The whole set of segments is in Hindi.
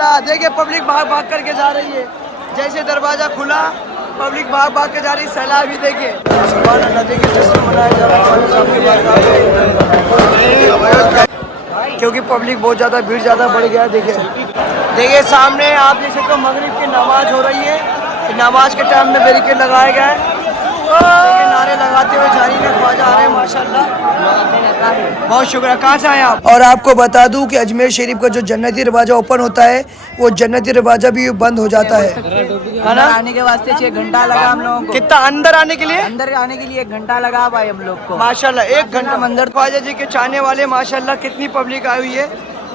माशाल्लाह। देखिए पब्लिक भाग भाग करके जा रही है, जैसे दरवाजा खुला पब्लिक भाग भाग के जा रही। सैलाब भी देखिए, सुभान अल्लाह। देखिए जश्न मनाया जा रहा है, क्योंकि पब्लिक बहुत ज़्यादा, भीड़ ज़्यादा बढ़ गया है। देखिए सामने आप देख सकते हो मगरिब की नमाज हो रही है। नमाज के टाइम में बैरिकेड लगाया गया है। देखिए नारे लगाते हुए जारी में ख्वाजा आ रहे हैं माशाल्लाह। बहुत शुक्रिया। कहाँ से आए आप? और आपको बता दूं कि अजमेर शरीफ का जो जन्नती दरवाजा ओपन होता है, वो जन्नती दरवाजा भी बंद हो जाता है। अंदर आने के वास्ते 6 घंटा लगा हम लोगों को। कितना अंदर आने के लिए? अंदर आने के लिए 1 घंटा लगा भाई हम लोग को माशाल्लाह। 1 घंटा अंदर। ख्वाजा जी के चाहने वाले माशाल्लाह कितनी पब्लिक आई हुई है,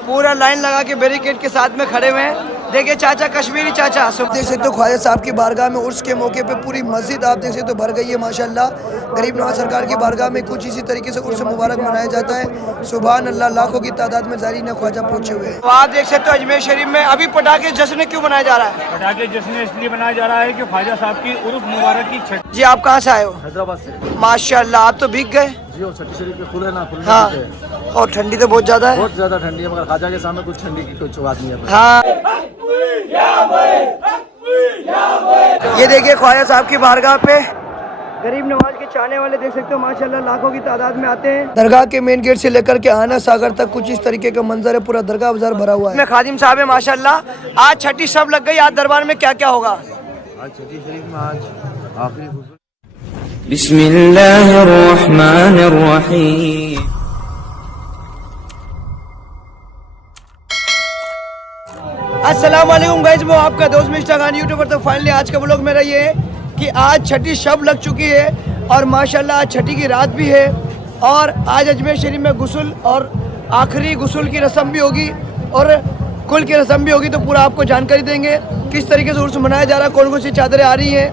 पूरा लाइन लगा के बैरिकेड के साथ में खड़े हुए हैं। देखिए चाचा, कश्मीरी चाचा। देख सकते हो ख्वाजा साहब की बारगाह में उर्स के मौके पे पूरी मस्जिद आप देख सकते हो भर गई है माशाल्लाह। गरीब नवाज सरकार की बारगाह में कुछ इसी तरीके से उर्स मुबारक मनाया जाता है। सुभान अल्लाह। लाखों की तादाद में ज़ायरीन ख्वाजा पहुंचे हुए हैं। तो आप देख सकते हो अजमेर शरीफ में अभी पटाखे जश्न क्यों मनाया जा रहा है? पटाखे जश्न इसलिए मनाया जा रहा है कि ख्वाजा साहब की उर्स मुबारक की छठी। जी आप कहाँ से आए हो? हैदराबाद से। माशाल्लाह। आप तो भीग गए। जी और छठी शरीफ के खुल है ना, खुल हाँ, और ठंडी तो बहुत ज़्यादा है। बहुत ज़्यादा ठंडी है, मगर ख्वाजा के सामने कुछ ठंडी की कोई बात नहीं है। हाँ, ये देखिए ख्वाजा साहब की बारगाह पे गरीब नवाज के चाहने वाले देख सकते हो माशाल्लाह लाखों की तादाद में आते हैं। दरगाह के मेन गेट से लेकर के आना सागर तक कुछ इस तरीके का मंजर है। पूरा दरगाह बाजार भरा हुआ है। खादिम साहब है माशाल्लाह। आज छठी शब लग गई। आज दरबार में क्या क्या होगा? आज छठी शरीफ में आज आखिरी बिस्मिल्लाहिर्रहमानिर्रहीम। अस्सलाम वालेकुम गाइस, वो आपका दोस्त मिस्टर खान यूट्यूबर। तो फाइनली आज का व्लॉग मेरा ये है कि आज छठी शब लग चुकी है और माशाल्लाह आज छठी की रात भी है। और आज अजमेर शरीफ में गुस्ल और आखिरी गुस्ल की रस्म भी होगी और कुल की रस्म भी होगी। तो पूरा आपको जानकारी देंगे किस तरीके से उर्स मनाया जा रहा है, कौन कौन सी चादरें आ रही हैं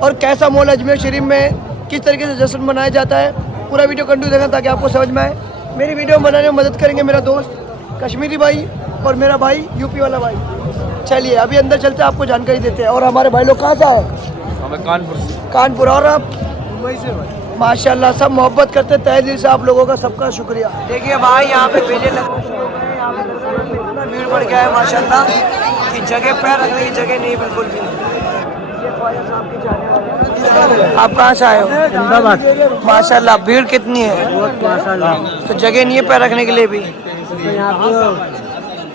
और कैसा माहौल अजमेर शरीफ में किस तरीके से जश्न मनाया जाता है। पूरा वीडियो कंटिन्यू देखना ताकि आपको समझ में आए। मेरी वीडियो बनाने में मदद करेंगे मेरा दोस्त कश्मीरी भाई और मेरा भाई यूपी वाला भाई। चलिए अभी अंदर चलते हैं, आपको जानकारी देते हैं। और हमारे भाई लोग कहाँ से आए? हमें कानपुर से। कानपुर। और आप? मुंबई से भाई। माशाल्लाह सब मोहब्बत करते तहे दिल से। आप लोगों का सबका शुक्रिया। देखिए भाई यहाँ पे मेले लगे शुरू हो गए हैं। यहाँ पे दरबार में इतना भीड़ बढ़ गया है माशाल्लाह कि जगह पैर रखने की जगह नहीं बिल्कुल भी। ये ख्वाजा साहब के चाहने वाले। आप कहाँ से आए हो? अहमदाबाद। माशाल्लाह भीड़ कितनी है? माशाल्लाह। तो जगह नहीं है पैर रखने के लिए भी?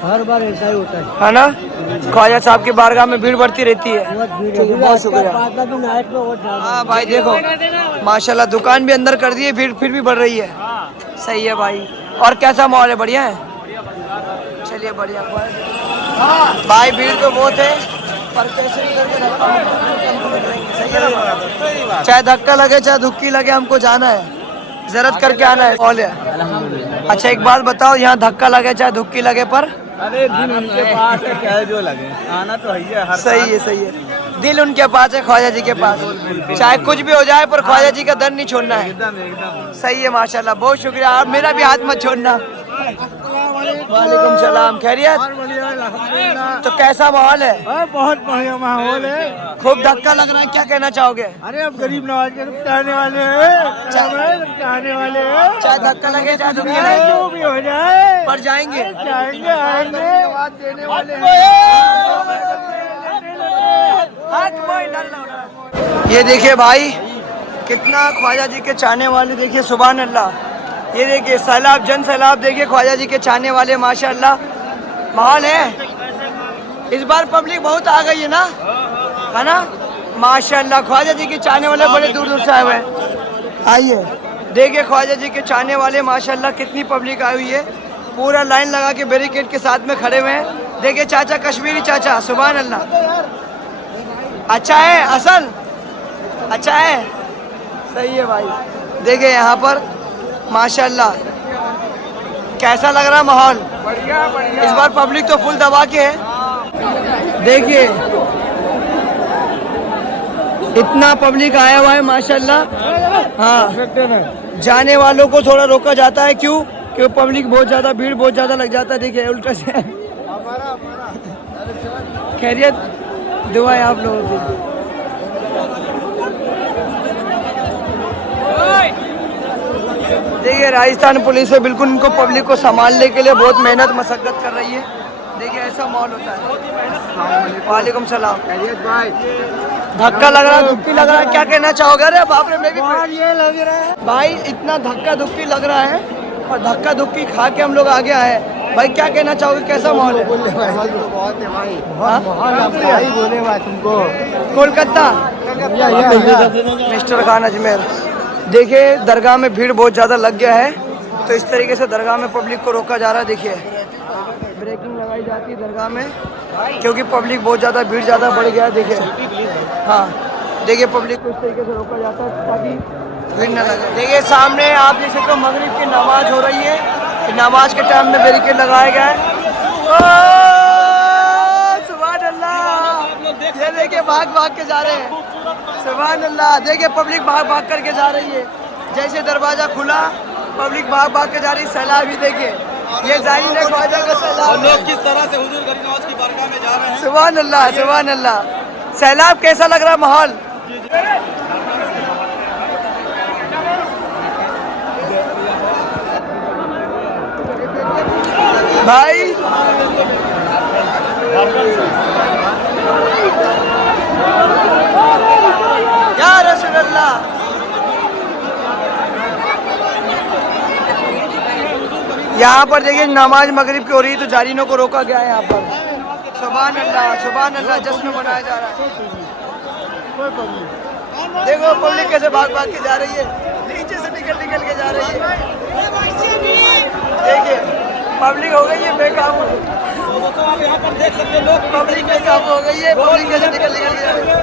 हर बार ऐसा ही होता है ना। ख्वाजा साहब की बारगाह में भीड़ बढ़ती रहती है। बहुत शुक्रिया। हाँ भाई देखो माशाल्लाह दुकान भी अंदर कर दी है, भीड़ फिर भी बढ़ रही है। सही है भाई। और कैसा माहौल है? बढ़िया है। चलिए बढ़िया भाई। भीड़ तो बहुत है पर कैसे भी करके सही है ना। चाहे धक्का लगे चाहे धुक्की लगे, हमको जाना है, जरूरत करके आना है। माहौल है। अच्छा एक बात बताओ, यहाँ धक्का लगे चाहे धुक्की लगे पर? अरे दिन उनके पास है, क्या जो लगे आना तो है। सही है सही है। दिल उनके पास है, ख्वाजा जी के पास। चाहे कुछ भी हो जाए पर ख्वाजा जी का दर नहीं छोड़ना है। एकदम सही है माशाल्लाह। बहुत शुक्रिया। आप मेरा भी हाथ मत छोड़ना। वालेकुम सलाम। खैरियत? तो कैसा माहौल है? बहुत बढ़िया माहौल है। खूब धक्का लग रहा है, क्या कहना चाहोगे? अरे अब गरीब नवाज के चाहने वाले हैं, चाहने वाले हैं। चाहे धक्का लगे चाहे धुक्की लगे जो भी हो जाए पर जाएंगे। जाएंगे आएंगे। देने वाले ये देखिए भाई कितना ख्वाजा जी के चाहने वाले। देखिए सुभान अल्लाह। ये देखिए सैलाब जन सैलाब। देखिए ख्वाजा जी के चाहने वाले माशाल्लाह माहौल है। इस बार पब्लिक बहुत आ गई है ना, है ना। माशाल्लाह ख्वाजा जी के चाहने वाले बड़े दूर दूर से आए हुए हैं। आइए देखिए ख्वाजा जी के चाहने वाले माशाल्लाह कितनी पब्लिक आई हुई है। पूरा लाइन लगा के बैरिकेड के साथ में खड़े हुए हैं। देखिए चाचा, कश्मीरी चाचा। सुभान अल्लाह। अच्छा है असल, अच्छा है। सही है भाई। देखिए यहाँ पर माशाल्लाह कैसा लग रहा माहौल। बढ़िया बढ़िया। इस बार पब्लिक तो फुल दबा के है। देखिए इतना पब्लिक आया हुआ है माशाल्लाह। हाँ, जाने वालों को थोड़ा रोका जाता है। क्यों? क्योंकि पब्लिक बहुत ज़्यादा, भीड़ बहुत ज़्यादा लग जाता है। देखिए उल्टा से। खैरियत? दुआ है आप लोगों की। देखिए राजस्थान पुलिस है बिल्कुल इनको पब्लिक को संभालने के लिए बहुत मेहनत मशक्कत कर रही है। देखिए ऐसा माहौल होता है। वालेकुम सलाम। धक्का लग रहा है, धुक्की लग रहा है, क्या कहना चाहोगे? अरे बाप रे, मैं भी ये लग रहा है भाई इतना धक्का धुक्की लग रहा है और धक्का धुक्की खा के हम लोग आगे आए। भाई क्या कहना चाहोगे, कैसा माहौल है? बहुत है भाई, हाँ? बोले भाई तुमको कोलकाता मिस्टर खान अजमेर। देखिए दरगाह में भीड़ बहुत ज़्यादा लग गया है, तो इस तरीके से दरगाह में पब्लिक को रोका जा रहा है। देखिए ब्रेकिंग लगाई जाती है दरगाह में, क्योंकि पब्लिक बहुत ज़्यादा, भीड़ ज़्यादा बढ़ गया है। देखिए हाँ, देखिए पब्लिक को इस तरीके से रोका जाता है ताकि भीड़ न लगे। देखिए सामने आप देख सकते हो मगरिब की नमाज हो रही है, नमाज के टाइम में बैरिकेड लगाया गया है। सुभान अल्लाह, ये देखिए भाग भाग के जा रहे हैं। सुभान अल्लाह, देखिए पब्लिक भाग भाग करके जा रही है। जैसे दरवाजा खुला पब्लिक भाग भाग के जा रही है। सैलाब भी देखिए, ये जाहिर है ख्वाजा का सैलाब, लोग किस तरह से हुजूर गरीब नवाज की बारगाह में जा रहे हैं। सुभान अल्लाह, सुभान अल्लाह। सैलाब कैसा लग रहा है माहौल? भाई या रसूल अल्लाह, यहाँ पर देखिए नमाज मगरिब की हो रही है, तो जारीनों को रोका गया है यहाँ पर। सुभान अल्लाह, सुभान अल्लाह, जश्न मनाया जा रहा है। देखो पब्लिक कैसे भाग भाग के जा रही है, नीचे से निकल निकल के जा रही है। देखिए पब्लिक हो गई है बेकाबू, तो आप यहाँ पर देख सकते हैं लोग पब्लिक बेकाबू हो गई है, पब्लिक कैसे निकल निकल के जा रही है।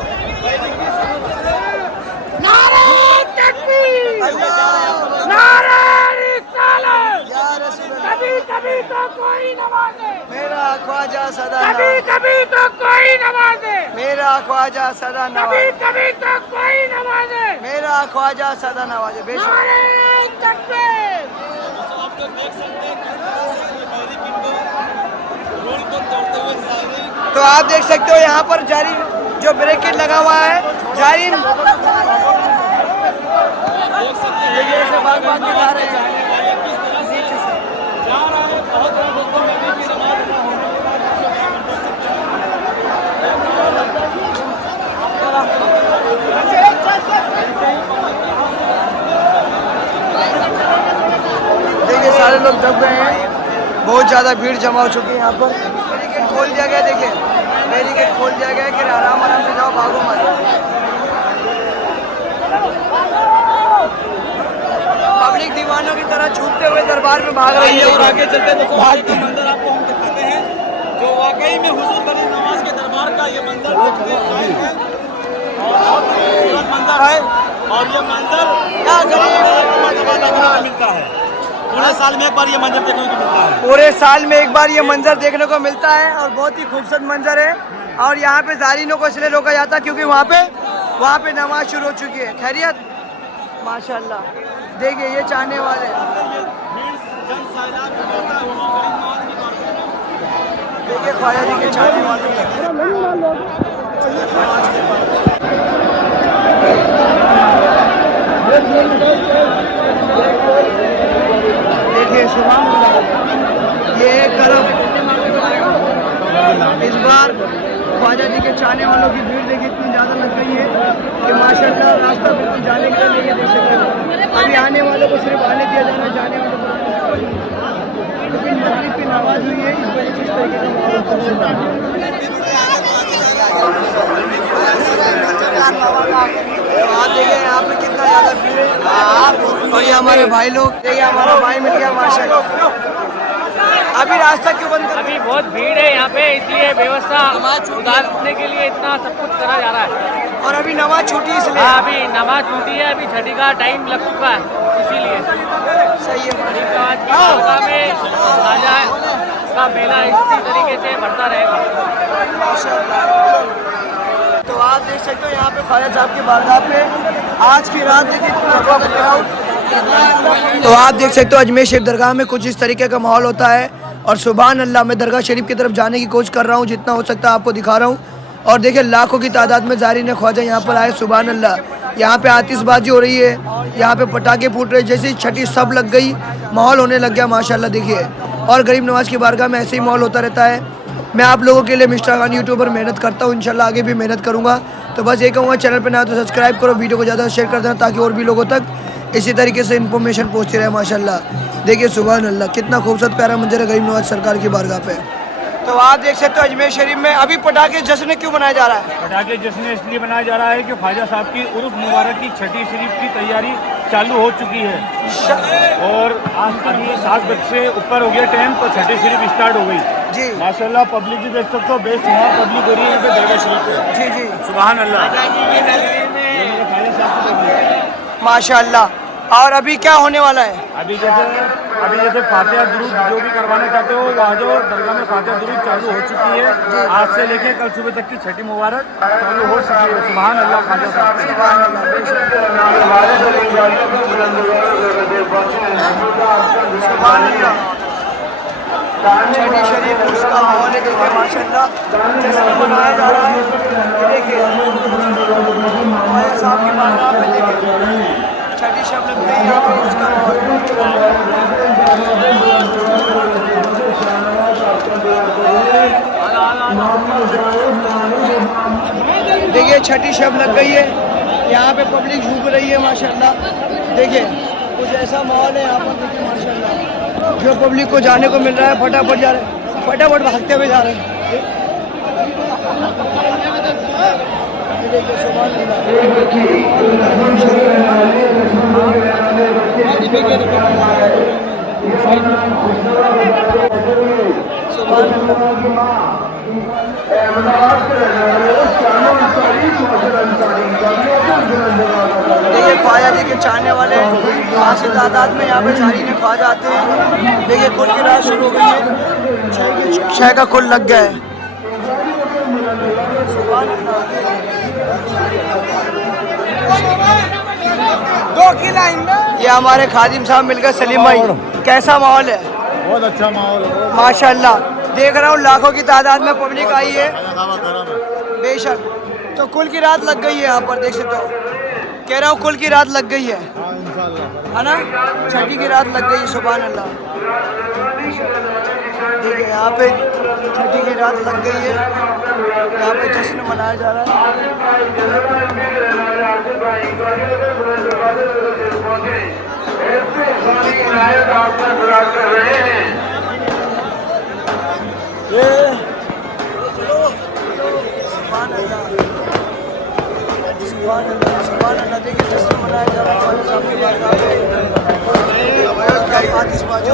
कभी तो कोई नवाजे, मेरा ख्वाजा सदा कभी तो कोई नवाजे, मेरा ख्वाजा सदा नवाजे, कभी तो कोई नवाजे। मेरा ख्वाजा सदा नवाजे। बेशक नारे तकबीर। आप लोग देख सकते हैं किस तरह से ये बैरिकेड को रोल को तोड़ते हुए सारे। तो आप देख सकते हो यहाँ पर जारी जो ब्रेकेट लगा हुआ है, जारी देख सकते हैं देखिए ऐसे भाग भाग के जा रहे हैं। किस तरह से जा रहा है। बहुत सारे दोस्तों नबी की नमाज अदा होने के बाद आप लोग यहाँ पर देख सकते हैं। देखिए सारे लोग दब गए हैं, बहुत ज़्यादा भीड़ जमा हो चुकी है यहाँ पर। बैरिकेड खोल दिया गया, देखिए बैरिकेड खोल दिया गया कि आराम आराम से जाओ, भागो मत। पब्लिक दीवानों की तरह छूटते हुए दरबार में भाग रही है। और आगे चलते दोस्तों आगे मंजर आपको हम दिखाते हैं, जो वाकई में हुजूर गरीब नवाज के दरबार का ये मंजर देखने लायक है और बहुत खूबसूरत मंजर है। और ये मंजर क्या गरीब देखने को मिलता है, पूरे साल में एक बार ये मंजर देखने को मिलता है। पूरे साल में एक बार ये मंजर देखने को मिलता है और बहुत ही खूबसूरत मंजर है। और यहाँ पे जारीनों को इसलिए रोका जाता है क्योंकि वहाँ पे नमाज शुरू हो चुकी है। खैरियत माशाल्लाह। देखिए ये चाहने वाले, देखिए ख्वाजा जी के चाहने वाले, देखिए सुभान अल्लाह। ये एक तरफ इस बार ख्वाजा जी के चाहने वालों की भीड़ देखिए इतनी ज़्यादा लग गई है कि माशाल्लाह रास्ता बिल्कुल जाने के लिए देख सकते हो। अभी आने वालों को सिर्फ आने दिया जाना, जाने वालों को लेकिन मगरिब की नमाज हुई है, इस वजह से इस तरीके का आप देखिए यहाँ पे कितना ज़्यादा भीड़ है। और ये हमारे भाई लोग, देखिए हमारा भाई मिल गया माशाल्लाह। अभी रास्ता क्यों बंद कर? अभी बहुत भीड़ है यहाँ पे, इसलिए व्यवस्था सुधारने के लिए इतना सब कुछ करा जा रहा है। और अभी नमाज छूटी इसलिए। हाँ, अभी नमाज छूटी है, अभी छठी का टाइम लग चुका है, इसीलिए सही है। गरीब नवाज की बारगाह में ख्वाजा का मेला इसी तरीके से बढ़ता रहेगा। तो आप देख सकते हो यहाँ पे ख्वाजा साहब की बारगाह पे आज की रात देखिए इतना ज़्यादा क्राउड। तो आप देख सकते हो अजमेर शरीफ दरगाह में कुछ इस तरीके का माहौल होता है। और सुभान अल्लाह, मैं दरगाह शरीफ की तरफ जाने की कोशिश कर रहा हूँ, जितना हो सकता है आपको दिखा रहा हूँ। और देखिए लाखों की तादाद में ज़ायरीन ख्वाजा यहाँ पर आए। सुभान अल्लाह, यहाँ पे आतिशबाजी हो रही है, यहाँ पे पटाखे फूट रहे, जैसे छठी सब लग गई, माहौल होने लग गया माशाल्लाह। देखिए और गरीब नवाज की बारगाह में ऐसे ही माहौल होता रहता है। मैं आप लोगों के लिए मिस्टर खान यूट्यूबर मेहनत करता हूँ, इंशाल्लाह आगे भी मेहनत करूँगा। तो बस ये कहूँगा, चैनल पर ना तो सब्सक्राइब करो, वीडियो को ज़्यादा शेयर कर देना ताकि और भी लोगों तक इसी तरीके से इन्फॉर्मेशन पहुँचती रहे। माशाल्लाह देखिए सुभान अल्लाह, कितना खूबसूरत प्यारा मंजर है गरीब नवाज सरकार की बारगाह पे। तो आप देख सकते हो अजमेर शरीफ में अभी पटाखे जश्न क्यों मनाया जा रहा है? पटाखे जश्न इसलिए मनाया जा रहा है कि ख्वाजा साहब की उर्फ मुबारक की छठी शरीफ की तैयारी चालू हो चुकी है और आज अभी 7 बजे से ऊपर हो गया टाइम, तो छठी शरीफ स्टार्ट हो गई जी। माशाल्लाह पब्लिक भी देख सकते हो, बेशुमार पब्लिक हो रही है यहाँ पे दरगाह शरीफ पे। जी जी सुभान अल्लाह माशाल्लाह। और अभी क्या होने वाला है? अभी जैसे फातिहा दुरूद जो भी करवाना चाहते हो वहाँ जो दरगाह में फातिहा दुरूद चालू हो चुकी है। आज से लेके कल सुबह तक की छठी मुबारक चालू हो चुकी है। सुभान अल्लाह ख्वाजा साहब। छठी शरीफ उसका माहौल है, देखिए माशाल्लाह जश्न मनाया जा रहा है। ये देखिए ख्वाजा साहब की बारगाह में देखिए छठी शब लगते हैं यहाँ पे उसका माहौल। देखिए छठी शब लग गई है, यहाँ पे पब्लिक झूम रही है माशाल्लाह। देखिए कुछ ऐसा माहौल है यहाँ पर, देखिए माशाल्लाह जो पब्लिक को जाने को मिल रहा है, फटाफट जा रहे हैं, फटाफट भागते हुए जा रहे हैं। देखिए सुभान देखिए ख्वाजा जी के चाहने वाले खासी तादाद में यहाँ पे सारीन ख्वाजा आते हैं। देखिए कुल की रात शुरू हो गई है, 6 का कुल लग गया है। ये हमारे खादिम साहब मिलकर सलीम भाई, कैसा माहौल है? बहुत अच्छा माहौल है माशाल्लाह। देख रहा हूँ लाखों की तादाद में पब्लिक आई है बेशक। तो कुल की रात लग गई है यहाँ पर, देख सकते हो। कह रहा हूँ कुल की रात लग गई है ना, छठी की रात लग गई है। सुभान अल्लाह। देखिए यहाँ पे छठी की रात लग गई है, यहाँ पे जश्न मनाया जा रहा सुभान अल्लाह। देखिए जश्न मनाया जा रहा है ख्वाजा साहब की बारगाह पे। आतिशबाजी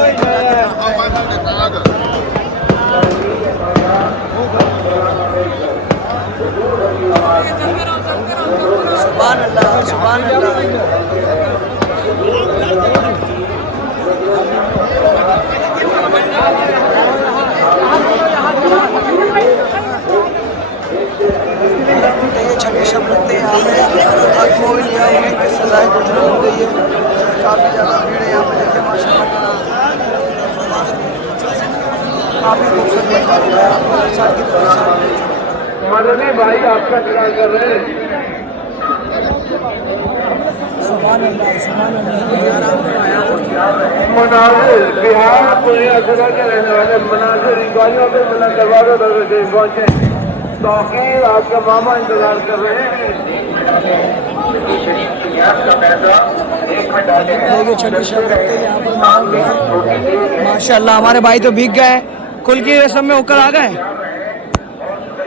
सुभान अल्लाह सुभान अल्लाह। देखिए छठी शब लगते हैं यहाँ पे, कोई लिया उम्मीद की सजाएं कुछ हो गई है, काफ़ी ज़्यादा भीड़ है यहाँ पे। देखिए माशाल्लाह काफ़ी खूबसूरत है आपको साल की तरफ से। मदनी भाई आपका क्या कर रहे हैं? सुभान अल्लाह सुभान अल्लाह। मनाजिर बिहार पूरे असरा के रहने वाले मनाजिर इकाइयों में मना करवा दो, दरवाजे पहुंचे तौकीर आपका मामा इंतजार कर रहे हैं। देखिए छठी शब लगते हैं यहाँ पर माहौल माशाल्लाह। हमारे भाई तो भीग गए, कुल की रस्म में होकर आ गए,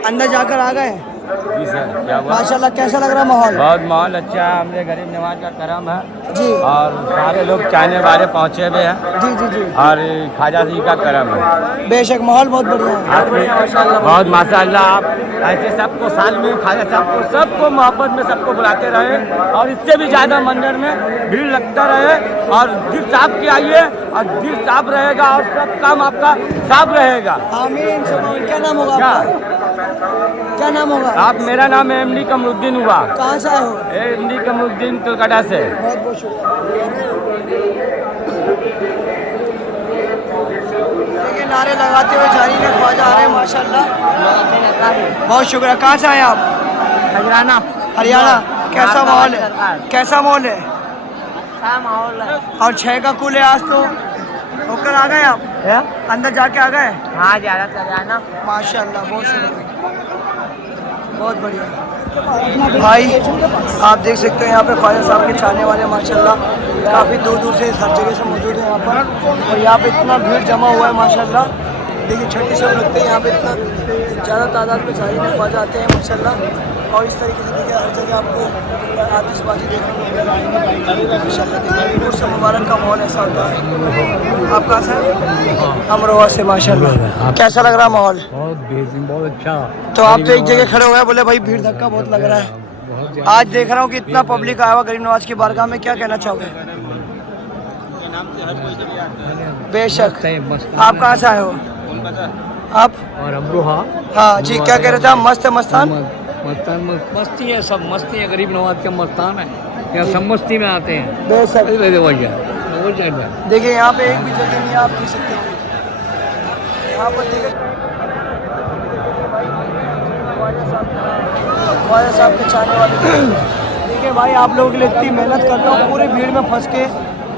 अंदर जाकर आ गए। जी सर, क्या हुआ? माशाल्लाह कैसा लग रहा है माहौल? बहुत माहौल अच्छा है, हमने गरीब नवाज का करम है जी और सारे लोग चाहने वाले पहुँचे हुए हैं जी जी जी और ख्वाजा जी का करम है। बेशक माहौल बहुत बढ़िया है। आप बहुत माशाल्लाह, आप ऐसे सबको साल में ख्वाजा साहब को सबको मोहब्बत में सबको बुलाते रहे और इससे भी ज़्यादा मंदिर में भीड़ लगता रहे और दिल साफ के आइए और दिल साफ रहेगा और सब काम आपका साफ रहेगा। आमीन सुभान। क्या नाम होगा आपका? क्या नाम होगा? आप, मेरा नाम एमडी कमरुद्दीन हुआ। कहाँ से आए हो? एमडी कमरुद्दीन कोलकाता से। बहुत बहुत शुक्रिया। देखिए नारे लगाते हुए जारी में ख्वाजा आ रहे हैं माशाल्लाह। बहुत शुक्रिया। कहाँ से आए आप? हरियाणा। हरियाणा। कैसा माहौल है? कैसा माहौल है? अच्छा माहौल है। और 6 का कुल है आज तो होकर आ गए आप? अंदर जाके आ गए? हाँ ज्यादा चल रहा है ना। माशाल्लाह, बहुत शुक्रिया, बहुत बढ़िया। भाई आप देख सकते हैं यहाँ पे ख्वाजा साहब के चाहने वाले माशाल्लाह काफ़ी दूर दूर से हर जगह से मौजूद है यहाँ पर। और यहाँ पे इतना भीड़ जमा हुआ है माशाल्लाह। देखिए 36 सब लगते हैं यहाँ पे, इतना ज़्यादा तादाद में सारी में ख्वाजा आते हैं माशाल्लाह। और इस तरीके से देखिए हर जगह आपको आतिशबाजी देखने को मिलेगा माशाल्लाह। देखिए दूर से मुबारक का माहौल ऐसा होता है। आप कहाँ से हैं? अमरोहा से माशाल्लाह। कैसा लग रहा माहौल? बहुत अच्छा। तो आप तो एक जगह खड़े हो गए, बोले भाई भीड़ धक्का बहुत लग रहा है। आज देख रहा हूँ कि इतना पब्लिक आया हुआ गरीब नवाज की बारगाह में, क्या कहना चाहोगे? बेशक। आप कहाँ से आए हो? आप? और अमरोहा। हाँ जी, क्या कह रहे थे आप? मस्त है मस्तान? मस्तान मस्ती है, सब मस्ती है, गरीब नवाज का मस्तान है, यहाँ सब मस्ती में आते हैं। बेशक। भैया देखिए यहाँ पे एक भी जगह नहीं, आप देख सकते हैं यहाँ पर। देखिए ख्वाजा साहब के चाहने वाले देखिए भाई, आप लोगों के लिए इतनी मेहनत करता हूँ पूरी भीड़ में फंस के।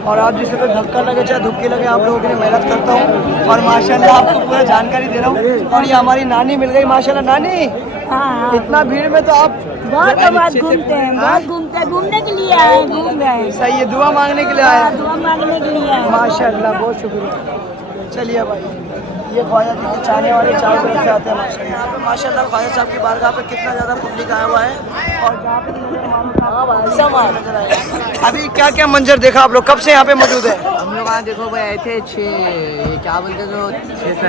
और आप जिसे तो धक्का लगे चाहे धुक्के लगे, आप लोगों के लिए मेहनत करता हूँ। और माशाल्लाह आपको पूरा जानकारी दे रहा हूँ। और ये हमारी नानी मिल गई माशाल्लाह। नानी, इतना भीड़ में तो आप बहुत घूमते हैं, बहुत घूमते हैं, घूमने के लिए आए, घूम रहे हैं। सही है, दुआ मांगने के लिए आए हैं। दुआ मांगने के लिए आए। माशाल्लाह, बहुत शुक्रिया। चलिए भाई, ये ख्वाजा जी के चाहने वाले चारों तरफ से आते हैं माशाल्लाह। यहाँ पे माशाल्लाह ख्वाजा साहब की बारगाह पे कितना ज़्यादा पब्लिक आया हुआ है। और जहाँ पे नजर आए। अभी क्या क्या मंजर देखा आप लोग? कब से यहाँ पे मौजूद है? हम लोग यहाँ देखो भाई आए थे क्या बोलते तो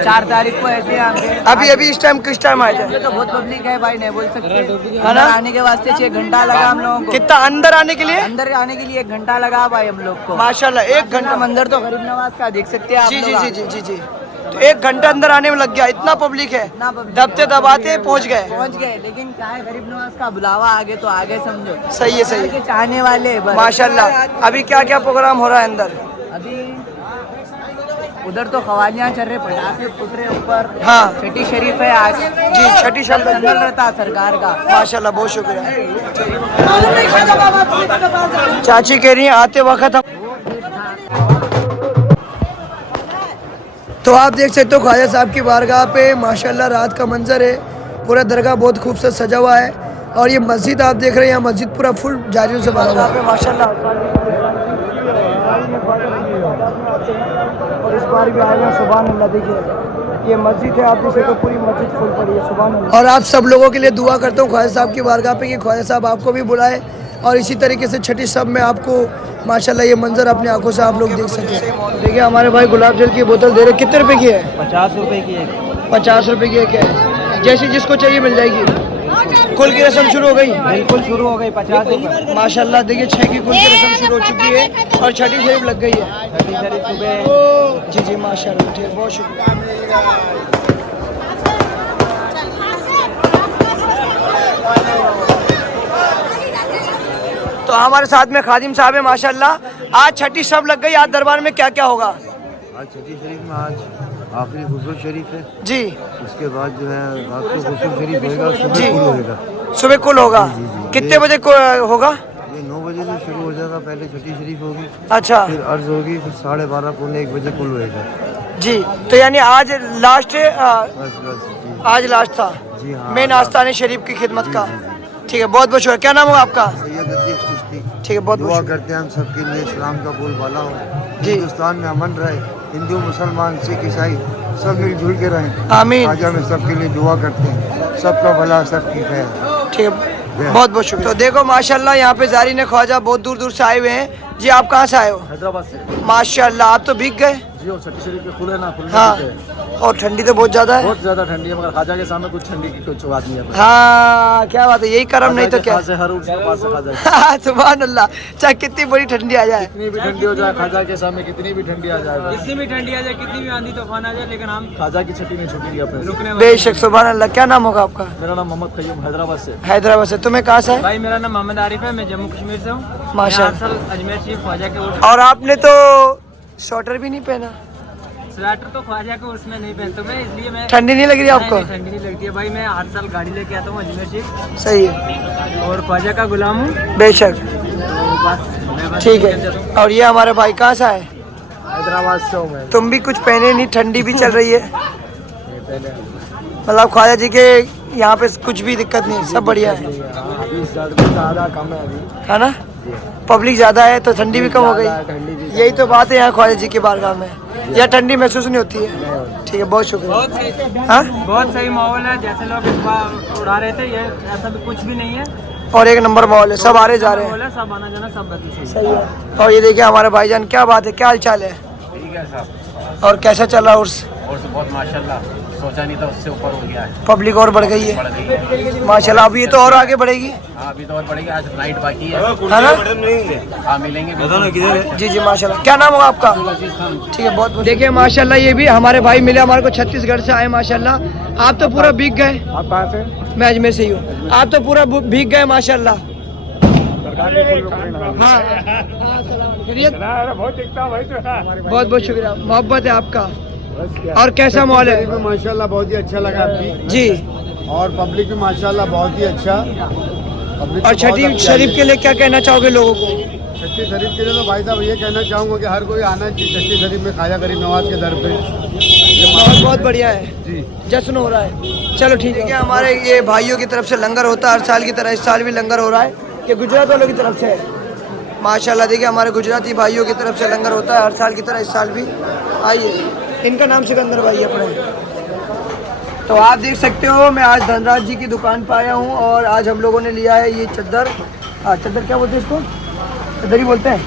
4 तारीख को आए थे यहाँ पे। अभी इस टाइम किस टाइम आए थे? ये तो बहुत पब्लिक है भाई, नहीं बोल सकते। है अंदर ना? आने के वास्ते 6 घंटा लगा हम लोगों को। कितना अंदर आने के लिए? अंदर आने के लिए 1 घंटा लगा भाई हम लोग को माशाल्लाह, 1 घंटा। मंदिर तो गरीब नवाज का देख सकते हैं आप जी जी लोग। जी जी जी जी। तो 1 घंटा अंदर आने में लग गया, इतना पब्लिक है। इतना public दबते दबाते पहुँच गए। लेकिन क्या है, गरीब नवाज का बुलावा आगे तो आगे समझो। सही है, सही है। के चाहने वाले बस। माशाल्लाह। अभी क्या क्या प्रोग्राम हो रहा है अंदर? अभी उधर तो खवालियाँ चल रहे, पटाखे फूट रहे ऊपर। हाँ। छठी शरीफ है आज जी, छठी शरीफ संगल रहता सरकार का। माशाल्लाह, बहुत शुक्रिया। चाची कह रही हैं आते वक्त हम। तो आप देख सकते हो ख्वाजा साहब की बारगाह पे माशाल्लाह रात का मंजर है। पूरा दरगाह बहुत खूबसूरत सजा हुआ है। और ये मस्जिद आप देख रहे हैं, यहाँ मस्जिद पूरा फुल जारियों से भरा हुआ है माशाल्लाह। और इस बार भी आए हैं, सुभान अल्लाह। देखिए ये मस्जिद है, आप देख सकते हो पूरी मस्जिद फुल पड़ी है, सुभान अल्लाह। और आप सब लोगों के लिए दुआ करता हूँ ख्वाजा साहब की बारगाह पे कि ख्वाजा साहब आपको भी बुलाए। और इसी तरीके से छठी सब में आपको माशाल्लाह ये मंजर अपनी आंखों से आप लोग देख सकें। देखिए हमारे भाई गुलाब जल की बोतल दे रहे, कितने रुपए की है? 50 रुपए की है। 50 रुपए की है क्या है? जैसी जिसको चाहिए मिल जाएगी। कुल की रस्म शुरू हो गई? बिल्कुल शुरू हो गई। 50 रुपए माशाल्लाह। देखिए 6 की कुल की रस्म शुरू हो चुकी है और छठी शरीफ लग गई है। छठी शरीफ सुबह। जी जी माशाल्लाह, ठीक, बहुत शुक्रिया। तो हमारे साथ में खादिम साहब है माशाल्लाह। आज छठी शब लग गई, आज दरबार में क्या क्या होगा? आज छठी शरीफ में आज आखिरी गुस्ल शरीफ है जी। उसके बाद जो है रात को गुस्ल शरीफ होएगा, सुबह जी। कुल होएगा। सुबह कुल होगा? जी, जी, जी। कितने बजे को होगा? ये 9 बजे से शुरू हो जाएगा, पहले छठी शरीफ होगी, अच्छा। फिर अर्ज होगी, फिर 12:30 पौने 1 बजे कुल होएगा। जी, तो यानी आज लास्ट बस जी। आज लास्ट था। जी हाँ। मेन आस्ताने शरीफ की खिदमत का। ठीक है, बहुत बहुत शुक्रिया। क्या नाम होगा आपका? सैयद लतीफ चिश्ती। ठीक है, बहुत दुआ बहुत करते हैं हम सबके लिए इस्लाम का बोलबाला हो, जी। हिंदुस्तान में अमन रहे, हिंदू मुसलमान सिख ईसाई सब मिलजुल के रहें। आमीन। ख्वाजा में सबके लिए दुआ करते हैं, सबका भला सबकी खैर। ठीक है, बहुत बहुत शुक्रिया। तो देखो माशाल्लाह यहाँ पे जारी ने ख्वाजा बहुत दूर दूर से आए हुए हैं। जी आप कहाँ से आए हो? हैदराबाद से। माशाल्लाह, आप तो भीग गए। जी, और छठी शरीफ के फूल है ना, फूल हाँ, और ठंडी तो बहुत ज्यादा है। बहुत ज्यादा ठंडी है, मगर ख्वाजा के सामने कुछ ठंडी की कुछ बात नहीं है। हाँ, क्या बात है, यही करम नहीं तो क्या। हर उसके पास से ख्वाजा सुभान अल्लाह। चाहे कितनी बड़ी ठंडी आ जाए, कितनी भी ठंडी हो जाए, ख्वाजा के सामने कितनी भी ठंडी आ जाए, कितनी भी ठंडी आ जाए, कितनी भी आंधी तूफान आ जाए, लेकिन हम ख्वाजा की छठी नहीं छूटेगी अपने। बेशक, सुभान अल्लाह। क्या नाम होगा आपका? मेरा नाम मोहम्मद कयूम, हैदराबाद से। हैदराबाद से। तुम्हें कहाँ से है? भाई मेरा नाम मोहम्मद आरिफ है, मैं जम्मू कश्मीर से हूँ। माशाल्लाह। मैं हर साल अजमेर शरीफ ख्वाजा के उर्स। और आपने तो स्वेटर भी नहीं पहना। स्वेटर तो ख्वाजा के उर्स में नहीं पहनता मैं, इसलिए मैं। ठंडी नहीं लग रही आपको? नहीं, ठंडी नहीं लगती है भाई। मैं हर साल गाड़ी लेके आता हूँ अजमेर शरीफ, सही है, और ख्वाजा का गुलाम हूँ। बेशक। तो बस मैं ठीक है। और ये हमारे भाई कहाँ से आए? हैदराबाद से हूँ मैं। तुम भी कुछ पहने नहीं, ठंडी भी चल रही है। मतलब ख्वाजा जी के यहाँ पे कुछ भी दिक्कत नहीं, सब बढ़िया है। अभी सर्दी ज़्यादा कम है अभी, है ना, पब्लिक ज़्यादा है तो ठंडी भी कम हो गई। ठंडी भी यही तो बात है यहाँ ख्वाजा जी की बारगाह में, यहाँ ठंडी महसूस नहीं होती है। ठीक है, बहुत शुक्रिया। हाँ, बहुत सही माहौल है, जैसे लोग इस बार उड़ा रहे थे, ये ऐसा भी कुछ भी नहीं है। और एक नंबर माहौल है, सब आ रहे जा रहे हैं। सब आना जाना सब गति से सही है। और ये देखिए हमारे भाईजान, क्या बात है, क्या हाल चाल है ठीक है साहब, और कैसा चल रहा है उर्स? और तो बहुत माशाल्लाह, सोचा नहीं था उससे ऊपर हो गया है, पब्लिक और बढ़ गई बढ़ है गई है। माशाल्लाह। अब ये तो और आगे बढ़ेगी। हाँ अभी तो और बढ़ेगी, आज नाइट बाकी है। है ना? हाँ मिलेंगे। जी जी माशाल्लाह। क्या नाम होगा आपका? ठीक है, बहुत देखिए माशाल्लाह, ये भी हमारे भाई मिले हमारे को, छत्तीसगढ़ से आए माशाल्लाह। आप तो पूरा भीग गए। आप कहाँ से? मैं अजमेर से ही हूँ। आप तो पूरा भीग गए माशाल्लाह। हाँ, खैरियत? बहुत दिखता भाई तो बहुत बहुत शुक्रिया, मोहब्बत है आपका। और कैसा माहौल है? माशाल्लाह बहुत ही अच्छा लगा आपकी, जी। और पब्लिक भी माशाल्लाह बहुत ही अच्छा। पब्लिक और छठी शरीफ के लिए क्या कहना चाहोगे लोगों को? छठी शरीफ के लिए तो भाई साहब ये कहना चाहूँगा कि हर कोई आना चाहिए छठी शरीफ में ख्वाजा गरीब नवाज के दर पे। बहुत बहुत बढ़िया है, जी जश्न हो रहा है। चलो ठीक है। हमारे ये भाइयों की तरफ से लंगर होता है हर साल की तरह, इस साल भी लंगर हो रहा है। ये गुजरात वालों की तरफ से है माशाल्लाह। देखिए हमारे गुजराती भाइयों की तरफ से लंगर होता है हर साल की तरह, इस साल भी। आइए, इनका नाम सिकंदर भाई अपने। तो आप देख सकते हो, मैं आज धनराज जी की दुकान पर आया हूँ और आज हम लोगों ने लिया है ये चद्दर। चद्दर क्या बोलते हैं इसको? चद्दर ही बोलते हैं।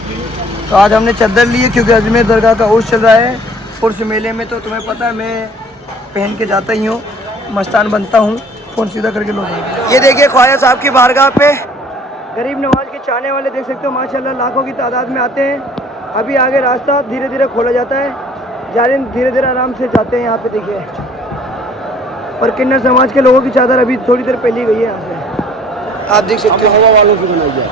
तो आज हमने चद्दर ली है क्योंकि अजमेर दरगाह का उर्स चल रहा है। उर्स मेले में तो तुम्हें पता है मैं पहन के जाता ही हूँ, मस्तान बनता हूँ। फ़ोन सीधा करके लो। ये देखिए ख्वाजा साहब की बारगाह पे गरीब नवाज के चाहने वाले देख सकते हो माशाल्लाह, लाखों की तादाद में आते हैं। अभी आगे रास्ता धीरे धीरे खोला जाता है, जारिन धीरे धीरे आराम से जाते हैं यहाँ पे। देखिए, और किन्नर समाज के लोगों की चादर अभी थोड़ी देर पहले गई है यहाँ से, आप देख सकते हो। हवा वालों की बनाई है।